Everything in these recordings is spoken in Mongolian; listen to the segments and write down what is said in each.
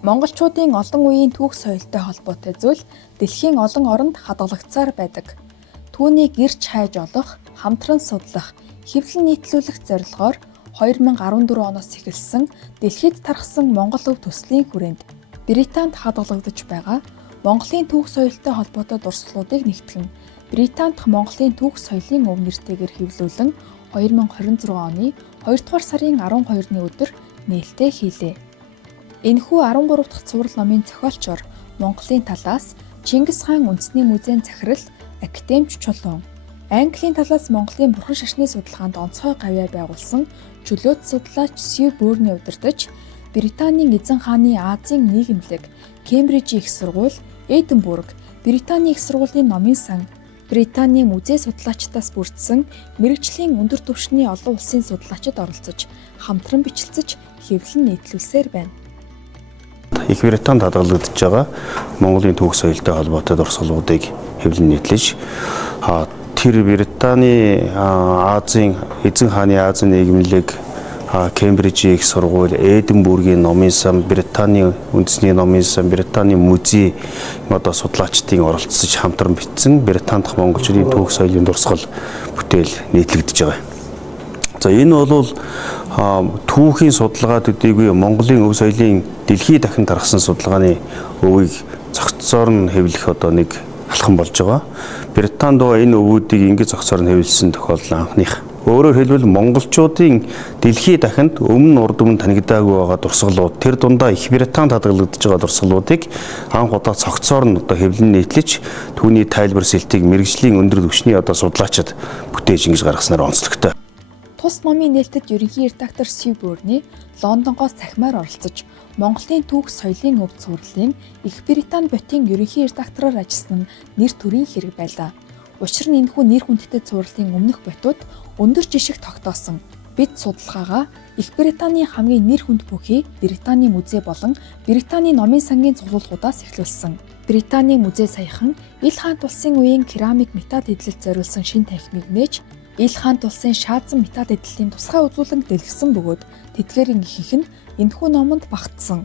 Монголчуудын олон үеийн түүх соёлтой холбоотой зүйл дэлхийн олон оронд хадгалагдсаар байдаг. Түүнийг ирж хайж олох, хамтран судлах, хэвлэн нийтлүүлэх зорилгоор 2014 оноос эхэлсэн дэлхийд тархсан Монгол өв төслийн хүрээнд Британд хадгалагдаж байгаа Монголын түүх соёлтой холбоотой дурсгалуудыг нэгтгэн Британд дахь Монголын түүх соёлын өв нэртэйгээр хэвлүүлэн 2026 оны 2 дугаар сарын 12-ны өдөр нээлттэй хийлээ. Энэхүү 13 дахь цуврал номын зохиолчор Монголын талаас Чингис хаан үндэсний музейн захирал Академич Чулуун, Английн талаас Монголын бурхан шашны судалгаанд онцгой гавьяа байгуулсан чөлөөт судлаач Сью Бөөрний удирдаж Британийн эзэн хааны Азийн нийгэмлэг, Кембрижийн их сургууль, Эдинбург, Британийн их сургуулийн номын сан, Британийн музей судлаачдаас бүрдсэн мэргэжлийн өндөр түвшний олон улсын судлаачид оролцож, хамтран бичлэлцэж, хэвлэн нийтлүүлсээр байна. Их Британд хадгалагдаж байгаа Монголын түүх соёлтой холбоотой дурсгалуудыг хэвлэн нийтлэж, тэр Британий Азийн эзэн хааны Азийн нийгэмлэг, Кембрижийн их сургууль, Эдинбургийн номын сан, Британий үндэсний номын сан, Британий музей судлаачдын оролцож хамтран бичсэн Британд дахь монголчуудын түүх соёлын дурсгал бүтээл нийтлэгдэж байгаа. За энэ бол түүхийн судалгаа төдийгүй Монголын өв соёлын дэлхийд дахин тархсан судалгааны өвийг зохицоор нь хэвлэх нэг алхам болж байгаа. Британд энэ өвүүдийг ингэж зохицоор нь хэвлэсэн тохиолдол анхных. Өөрөөр хэлбэл монголчуудын дэлхийд дахинд өмнө урд өмнө танигдаагүй байгаа дурсгалууд, тэр дундаа Их Британд хадгалагдаж байгаа дурсгалуудыг анх удаа цогцоор нь хэвлэн нийтлэж, түүний тайлбар сэлтийг мэргэжлийн өндөр түвшний судлаачид бүтээж ингэж гаргаснаар онцлогтой. Тус номын нээлтэд ерөнхий редактор Сью Бөөрний Лондонгоос цахимаар оролцож, Монголын түүх соёлын өв цувралын Их Британи ботын ерөнхий редактороор ажилласан нь нэр төрийн хэрэг байлаа. Учир нь энэхүү нэр хүндтэй цувралын өмнөх ботууд өндөр жишг тогтоосон. Бид судалгаагаа Их Британий хамгийн нэр хүнд бүхий Британий музей болон Британий номын сангийн цуглуулгуудаас эхлүүлсэн. Британий музей саяхан Ил хаант улсын үеийн керамик металл эдлэлд зориулсан шин танхимыг нээж, Ил хаант улсын шаазан металл эдлэлийн тусгай үзүүлэнг дэлгэсэн бөгөөд тэдгээрийн ихэнх нь энэхүү номонд багтсан.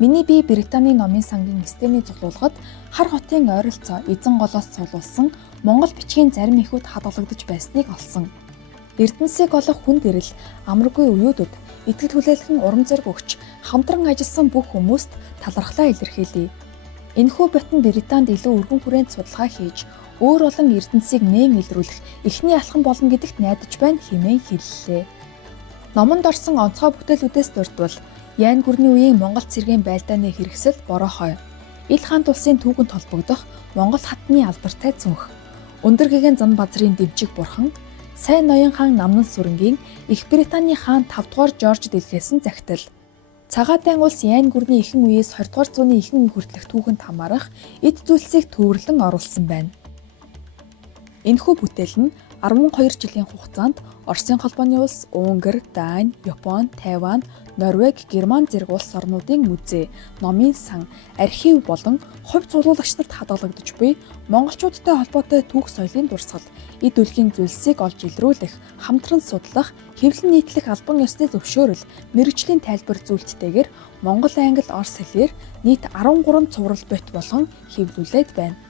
Миний бие Британий номын сангийн системийн цуглуулгад хар хотын ойролцоо эзэн голоос цуглуулсан Монгол бичгийн зарим ихүүд хадгалагдаж байсныг олсон. Эрдэнсийг олох хүнд ирэл, амаргүй уюудад итгэл хүлээлгэн урам зориг өгч хамтран ажилласан бүх хүмүүст талархлаа илэрхийлье. Энэхүү ботон Британд илүү өргөн хүрээнд судалгаа хийж, өөр олон эрдэнсийг нээн илрүүлэх эхний алхам болно гэдэгт найдаж байна хэмээн хэллээ. Номонд орсон онцгой бүтээлүүдээс дурдвал Ян гүрний үеийн Монгол цэргийн байлдааны хэрэгсэл борохой, Ил хаант улсын түүхэнд холбогдох Монгол хатны алдартай цүнх, Өндөр гэгээн зан базрын дэмчиг бурхан, Сайн ноён хаан Намнан сүрэнгийн Их Британий хаан 5 дугаар Жорж дэлгэсэн захидал, Цагаатайн улс Ян гүрний ихэнх үеэс 20 дугаар зууны ихэнх үе хүртэлх түүхэнд хамаарах эд зүйлсийг төвөрлөн оруулсан байна. Энэхүү бүтээл нь 12 жилийн хугацаанд Оросын холбооны улс, Унгар, Дани, Япон, Тайван, Норвеги, Герман зэрэг улс орнуудын музей, номын сан, архив болон хувь цуглуулагч нарт хадгалагдаж буй монголчуудтай холбоотой түүх соёлын дурсгал, эд үлгийн зүйлсийг олж илрүүлэх, хамтран судлах, хэвлэн нийтлэх албан ёсны зөвшөөрөл, мэргэжлийн тайлбар зүйлттэйгээр Монгол, Англи, Орос хэлээр нийт 13 цуврал бот болгон хэвлүүлээд байна.